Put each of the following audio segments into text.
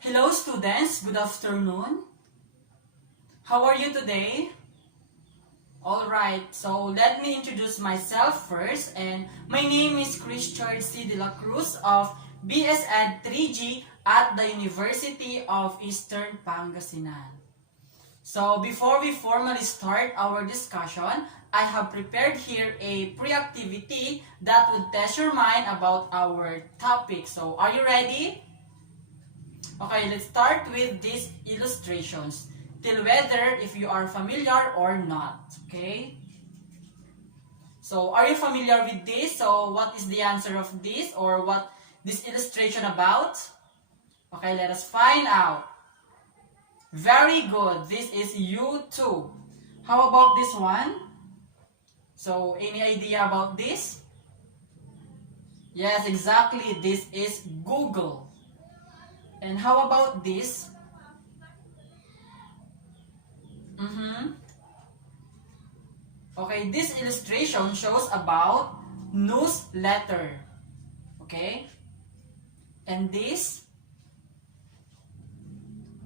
Hello students, good afternoon. How are you today? Alright, so let me introduce myself first, and my name is Christian C. De La Cruz of BSAD 3G at the University of Eastern Pangasinan. So before we formally start our discussion, I have prepared here a pre-activity that will test your mind about our topic. So are you ready? Okay, let's start with these illustrations. Tell whether if you are familiar or not. Okay? So, are you familiar with this? So, what is the answer of this or what this illustration about? Okay, let us find out. Very good. This is YouTube. How about this one? So, any idea about this? Yes, exactly. This is Google. And how about this? Okay, this illustration shows about newsletter. Okay? And this?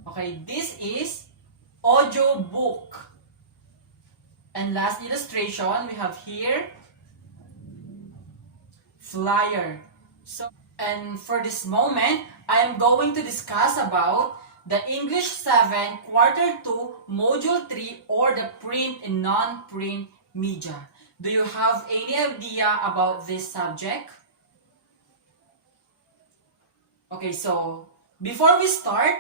Okay, this is audiobook. And last illustration we have here, flyer. So, and for this moment, I am going to discuss about the English 7 Quarter 2 Module 3 or the print and non-print media. Do you have any idea about this subject? Okay, so before we start,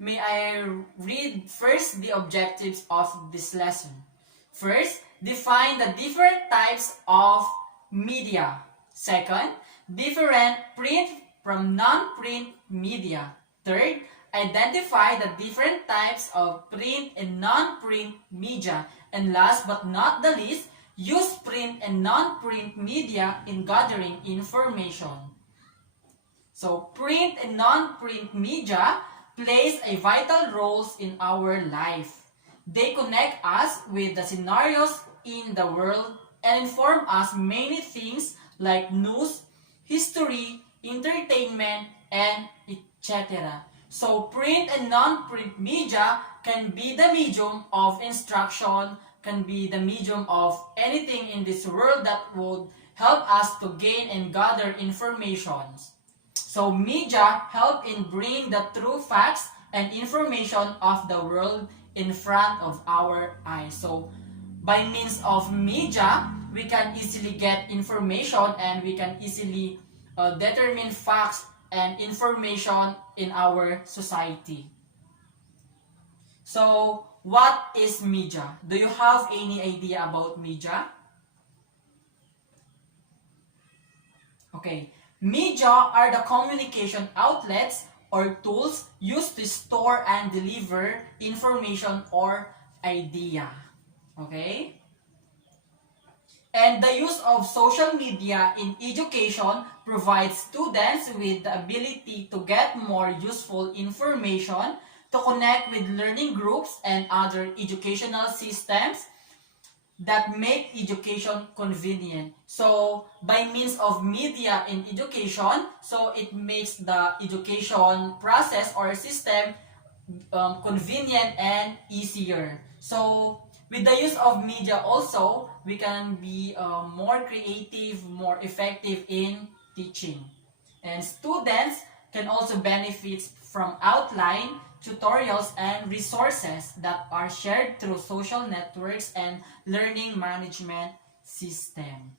may I read first the objectives of this lesson. First, define the different types of media. Second, different print from non-print media. Third, identify the different types of print and non-print media. And last but not the least, use print and non-print media in gathering information. So, print and non-print media plays a vital role in our life. They connect us with the scenarios in the world and inform us many things like news, history, entertainment, and etc. So, print and non-print media can be the medium of instruction, can be the medium of anything in this world that would help us to gain and gather information. So, media help in bringing the true facts and information of the world in front of our eyes. So, by means of media, we can easily get information and we can easily determine facts and information in our society. So, what is media? Do you have any idea about media? Okay. Media are the communication outlets or tools used to store and deliver information or idea. Okay? And the use of social media in education provides students with the ability to get more useful information, to connect with learning groups and other educational systems that make education convenient. So, by means of media in education, so it makes the education process or system convenient and easier. So, with the use of media also, we can be more creative, more effective in teaching. And students can also benefit from outline, tutorials, and resources that are shared through social networks and learning management system.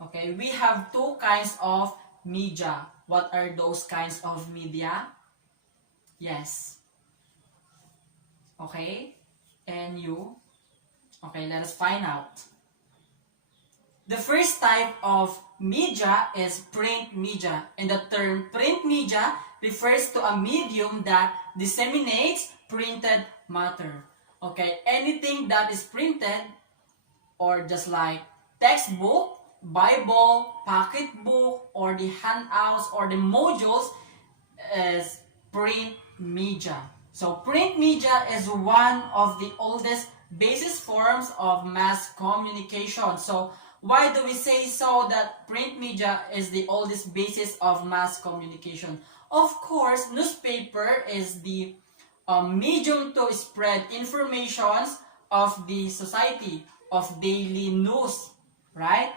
Okay, we have two kinds of media. What are those kinds of media? Yes. Okay, and you? Okay, let us find out. The first type of media is print media, and the term print media refers to a medium that disseminates printed matter. Okay, anything that is printed, or just like textbook, Bible, pocketbook, or the handouts or the modules is print media. So print media is one of the oldest basis forms of mass communication. So Why do we say so that print media is the oldest basis of mass communication? Of course, newspaper is the medium to spread informations of the society, of daily news, right?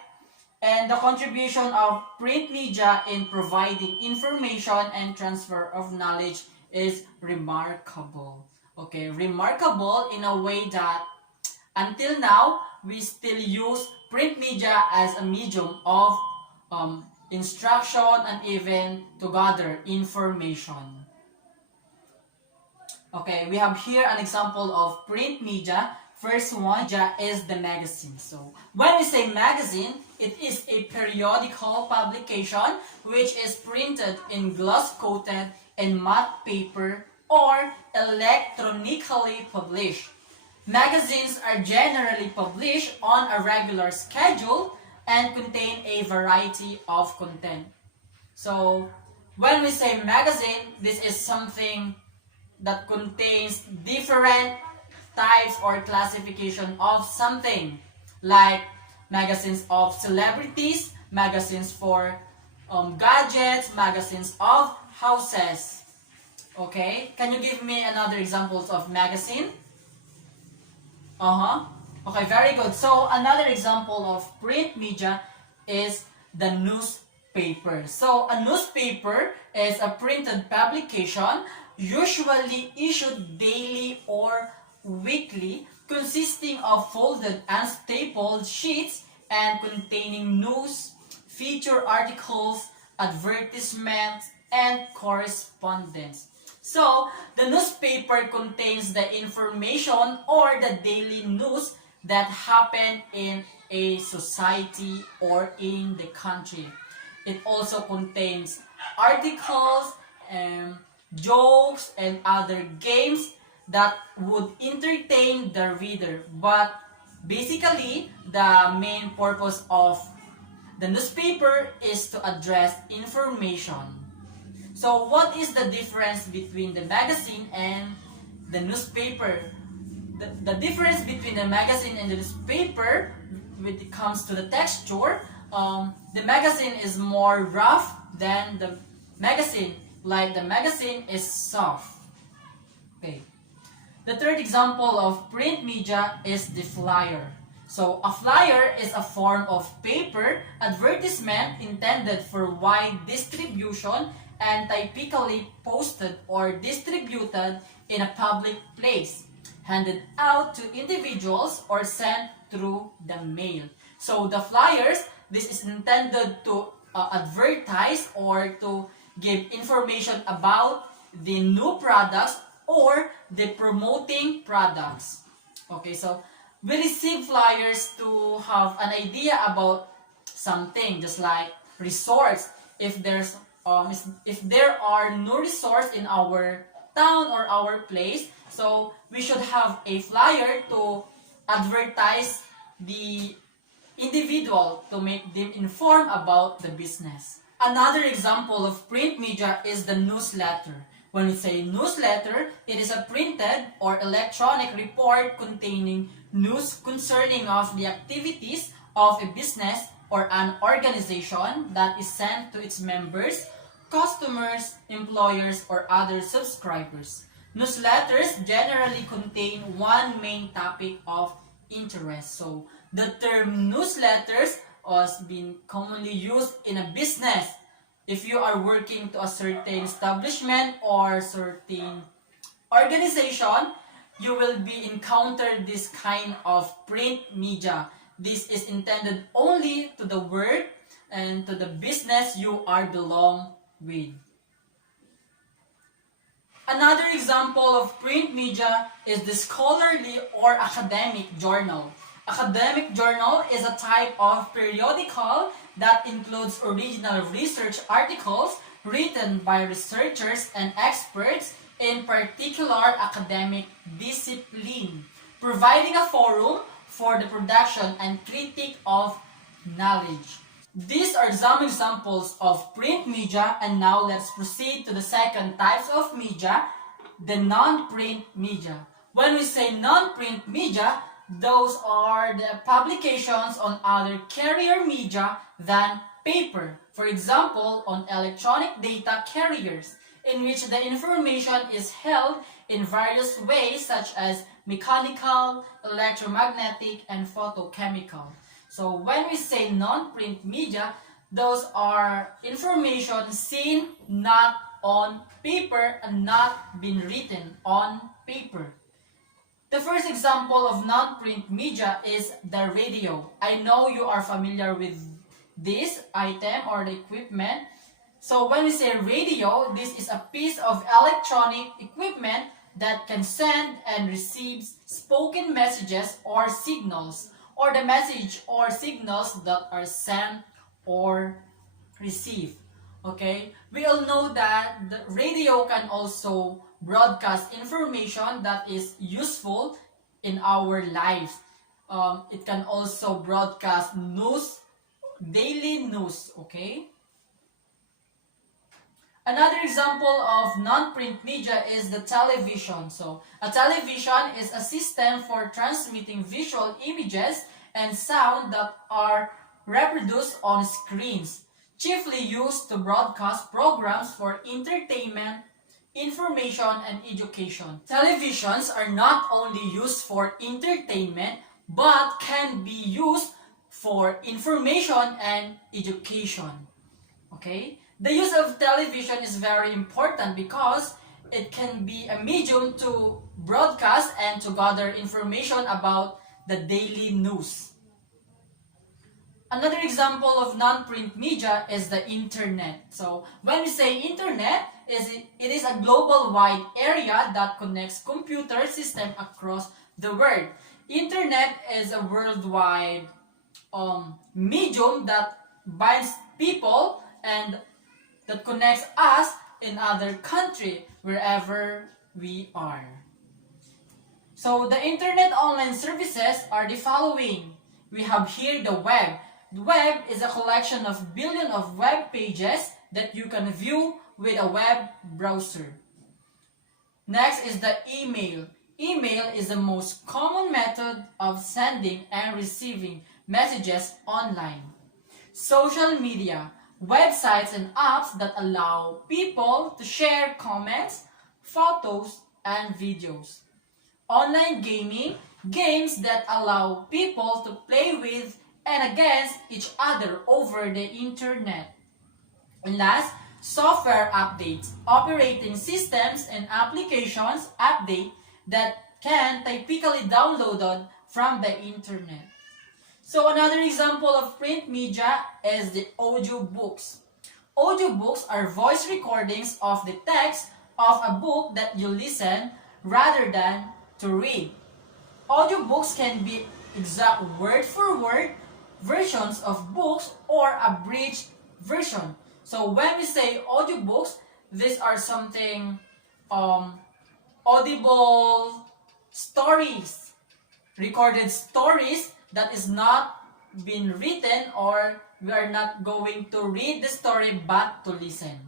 And the contribution of print media in providing information and transfer of knowledge is remarkable. Okay, remarkable in a way that until now, we still use print media as a medium of instruction and even to gather information. Okay, we have here an example of print media. First one is the magazine. So, when we say magazine, it is a periodical publication which is printed in gloss-coated and matte paper or electronically published. Magazines are generally published on a regular schedule and contain a variety of content. So, when we say magazine, this is something that contains different types or classification of something, like magazines of celebrities, magazines for gadgets, magazines of houses. Okay, can you give me another examples of magazine? Okay, very good. So another example of print media is the newspaper. So a newspaper is a printed publication usually issued daily or weekly, consisting of folded and stapled sheets and containing news, feature articles, advertisements, and correspondence. So, the newspaper contains the information or the daily news that happen in a society or in the country. It also contains articles, jokes, and other games that would entertain the reader. But basically, the main purpose of the newspaper is to address information. So what is the difference between the magazine and the newspaper? The difference between the magazine and the newspaper, when it comes to the texture, the magazine is more rough than the magazine. Like the magazine is soft. Okay. The third example of print media is the flyer. So a flyer is a form of paper advertisement intended for wide distribution and typically posted or distributed in a public place, handed out to individuals or sent through the mail. So the flyers, this is intended to advertise or to give information about the new products or the promoting products. Okay, so we receive flyers to have an idea about something, just like resorts. If there are no resorts in our town or our place, so we should have a flyer to advertise the individual to make them informed about the business. Another example of print media is the newsletter. When we say newsletter, it is a printed or electronic report containing news concerning of the activities of a business or an organization that is sent to its members, customers, employers, or other subscribers. Newsletters generally contain one main topic of interest. So, the term newsletters has been commonly used in a business. If you are working to a certain establishment or certain organization, you will be encountered this kind of print media. This is intended only to the work and to the business you are belong with. Another example of print media is the scholarly or academic journal. Academic journal is a type of periodical that includes original research articles written by researchers and experts in particular academic discipline, providing a forum for the production and critique of knowledge. These are some examples of print media, and now let's proceed to the second types of media, the non-print media. When we say non-print media, those are the publications on other carrier media than paper. For example, on electronic data carriers, in which the information is held in various ways such as mechanical, electromagnetic, and photochemical. So when we say non-print media, those are information seen not on paper and not been written on paper. The first example of non-print media is the radio. I know you are familiar with this item or the equipment. So when we say radio, this is a piece of electronic equipment that can send and receive spoken messages or signals, or the message or signals that are sent or received. Okay, we all know that the radio can also broadcast information that is useful in our lives. It can also broadcast news, daily news, okay? Another example of non-print media is the television. So, a television is a system for transmitting visual images and sound that are reproduced on screens, chiefly used to broadcast programs for entertainment, information, and education. Televisions are not only used for entertainment, but can be used for information and education. Okay? The use of television is very important because it can be a medium to broadcast and to gather information about the daily news. Another example of non-print media is the internet. So when we say internet, it is a global wide area that connects computer systems across the world. Internet is a worldwide medium that binds people and that connects us in other country wherever we are. So the internet online services are the following. We have here the web. The web is a collection of billions of web pages that you can view with a web browser. Next is the email. Email is the most common method of sending and receiving messages online. Social media. Websites and apps that allow people to share comments, photos, and videos. Online gaming. Games that allow people to play with and against each other over the internet. And last, software updates. Operating systems and applications update that can typically downloaded from the internet. So another example of print media is the audiobooks. Audiobooks are voice recordings of the text of a book that you listen rather than to read. Audiobooks can be exact word-for-word versions of books or abridged version. So when we say audiobooks, these are something audible stories, recorded stories that is not been written, or we are not going to read the story but to listen.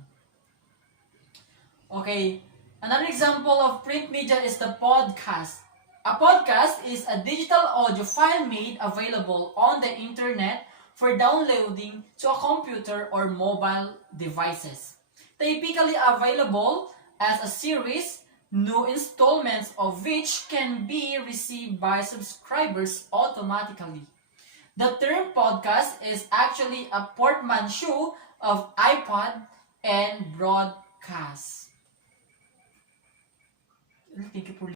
Okay, another example of print media is the podcast. A podcast is a digital audio file made available on the internet for downloading to a computer or mobile devices. Typically available as a series, new installments of which can be received by subscribers automatically. The term podcast is actually a portmanteau of iPod and broadcast. Thank you for